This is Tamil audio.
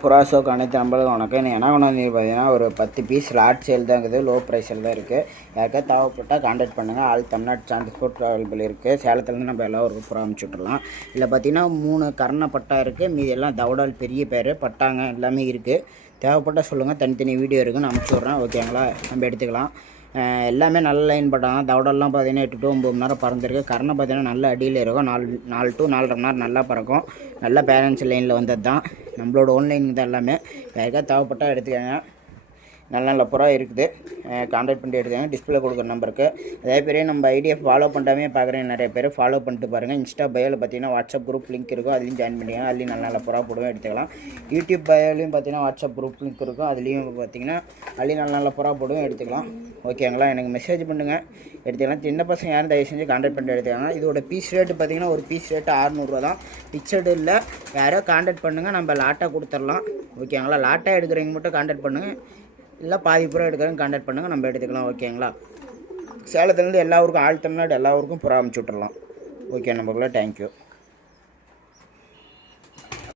புறா ஷோக்கு அனைத்து நம்பளுக்கும் வணக்கம். இன்னும் என்ன கொண்டு வந்து பார்த்தீங்கன்னா ஒரு 10 பீஸ் லாட் சேல் தான் இருக்குது. லோ ப்ரைஸில் தான் இருக்குது. யாருக்காவது தேவைப்பட்டால் கான்டாக்ட் பண்ணுங்கள். ஆல் தமிழ்நாடு டிரான்ஸ்போர்ட் அவைலபிள் இருக்குது. சேலத்துலேருந்து நம்ம எல்லா ஊருக்கும் புறா அமுச்சு விட்றலாம். இல்லை பார்த்தீங்கன்னா 3 கர்ண பட்டா இருக்குது. மீதி எல்லாம் தவடால் பெரிய பேர் பட்டாங்க எல்லாமே இருக்குது. தேவைப்பட்டால் சொல்லுங்கள். தனித்தனி வீடியோ இருக்குன்னு அமுச்சு விட்றேன். ஓகேங்களா? நம்ம எடுத்துக்கலாம். எல்லாமே நல்ல லைன் பட்டாங்க. தவடெல்லாம் பார்த்தீங்கன்னா 8 to 9 மணி நேரம் பறந்துருக்கு. கர்ணை பார்த்தீங்கன்னா நல்ல அடியில் இருக்கும். 4 to 4.5 மணி நேரம் நல்லா பறக்கும். நல்ல பேரண்ட்ஸ் லைனில் வந்தது தான். நம்மளோட ஆன்லைன் தான் எல்லாமே. யாருக்காவது தேவைப்பட்டால் எடுத்துக்கோங்க. நல்ல நல்ல புறா இருக்குது. கான்டாக்ட் பண்ணிட்டு எடுத்துக்கோங்க. டிஸ்பிளே கொடுக்குற நம்பருக்கு. அதே பேரே நம்ம ஐடியை ஃபாலோ பண்ணிட்டாமே பார்க்குறேன். நிறைய பேர் ஃபாலோ பண்ணிட்டு பாருங்கள். இன்ஸ்டா பயோவில் பார்த்தீங்கன்னா வாட்ஸ்அப் குரூப் லிங்க் இருக்கும். அதுலேயும் ஜாயின் பண்ணிக்கலாம். அதுலேயும் நல்ல நல்ல புறா போடுவோம் எடுத்துக்கலாம். யூடியூப் பயோலையும் பார்த்தீங்கன்னா வாட்ஸ்அப் குரூப் லிங்க் இருக்கும். அதுலேயும் பார்த்தீங்கன்னா அதுலேயும் நல்ல நல்ல புறா போடுவோம் எடுத்துக்கலாம். ஓகேங்களா? எனக்கு மெசேஜ் பண்ணுங்கள் எடுத்துக்கலாம். சின்ன பசங்க யாரும் தயவு செஞ்சு கான்டாக்ட் பண்ணிட்டு எடுத்துக்கலாம். இதோட பீஸ் ரேட்டு பார்த்தீங்கன்னா ஒரு பீஸ் ரேட்டு 600 ரூபா தான். பிக்சடு இல்லை. யாரோ கான்டாக்ட் பண்ணுங்கள். நம்ம லாட்டாக கொடுத்துடலாம். ஓகேங்களா? லாட்டாக எடுக்கிறவங்க மட்டும் கான்டாக்ட் பண்ணுங்கள். இல்லை பாதி புறா எடுக்கிறவங்க கான்டாக்ட் பண்ணுங்கள். நம்ம எடுத்துக்கலாம். ஓகேங்களா? சேலத்துலேருந்து எல்லா ஊருக்கும் ஆல் தமிழ்நாடு எல்லா ஊருக்கும் புறா அமுச்சு விட்றலாம். Okay நம்பர்களே, thank you.